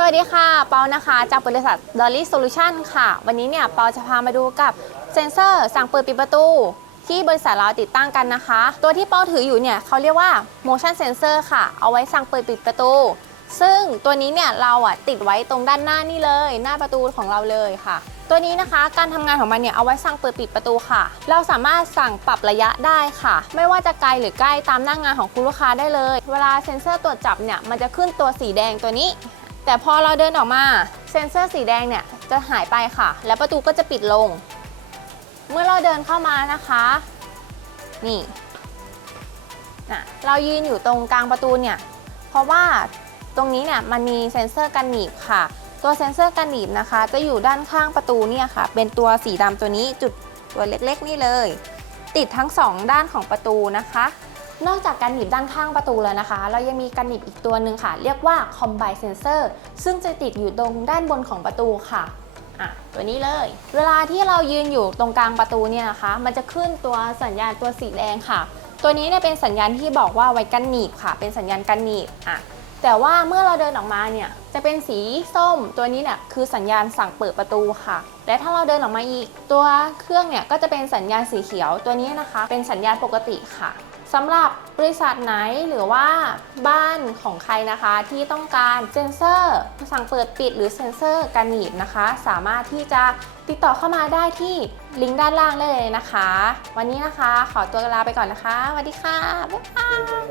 สวัสดีค่ะ เปานะคะ จากบริษัท Dolly Solution ค่ะ วันนี้เนี่ย เปาจะพามาดูกับเซ็นเซอร์สั่งเปิดปิดประตู ที่บริษัทเราติดตั้งกันนะคะ ตัวที่เปาถืออยู่เนี่ยเขาเรียกว่า motion sensor ค่ะ เอาไว้สั่งเปิดปิดประตู ซึ่งตัวนี้เนี่ยเราอะติดไว้ตรงด้านหน้านี่เลย หน้าประตูของเราเลยค่ะ ตัวนี้นะคะ การทำงานของมันเนี่ยเอาไว้สั่งเปิดปิดประตูค่ะ เราสามารถสั่งปรับระยะได้ค่ะ ไม่ว่าจะไกลหรือใกล้ตามหน้างานของคุณลูกค้าได้เลย เวลาเซ็นเซอร์ตรวจจับเนี่ยมันจะขึ้นตัวสีแดงตัวนี้ แต่พอเราเดินออกมาเซ็นเซอร์สีแดงเนี่ยจะหายไปค่ะ แล้วประตูก็จะปิดลง เมื่อเราเดินเข้ามานะคะ นี่นะเรายืนอยู่ตรงกลางประตูเนี่ย เพราะว่าตรงนี้เนี่ยมันมีเซ็นเซอร์กันหนีบค่ะ ตัวเซ็นเซอร์กันหนีบนะคะ จะอยู่ด้านข้างประตูเนี่ยค่ะ เป็นตัวสีดำตัวนี้จุดตัวเล็กๆ นี่เลย ติดทั้งสองด้านของประตูนะคะ นอกจากการหนีบด้านข้างประตูแล้วนะคะ เรายังมีการหนีบอีกตัวหนึ่งค่ะ เรียกว่า Combine Sensor ซึ่งจะติดอยู่ตรงด้านบนของประตูค่ะอะตัวนี้เลย เวลาที่เรายืนอยู่ตรงกลางประตูเนี่ยนะคะ มันจะขึ้นตัวสัญญาณตัวสีแดงค่ะ ตัวนี้เนี่ยเป็นสัญญาณที่บอกว่าไว้กันหนีบค่ะ เป็นสัญญาณกันหนีบอะ แต่ว่าเมื่อเราเดินออกมาเนี่ยจะเป็นสีส้มตัวนี้เนี่ยคือสัญญาณสั่งเปิดประตูค่ะ และถ้าเราเดินออกมาอีก ตัวเครื่องเนี่ยก็จะเป็นสัญญาณสีเขียวตัวนี้นะคะ เป็นสัญญาณปกติค่ะสำหรับบริษัทไหนหรือว่าบ้านของใครนะคะที่ต้องการเซ็นเซอร์สั่งเปิดปิดหรือเซ็นเซอร์การหนีบนะคะ สามารถที่จะติดต่อเข้ามาได้ที่ลิงก์ด้านล่างเลยนะคะ วันนี้นะคะขอตัวลาไปก่อนนะคะสวัสดีค่ะบ๊ายบาย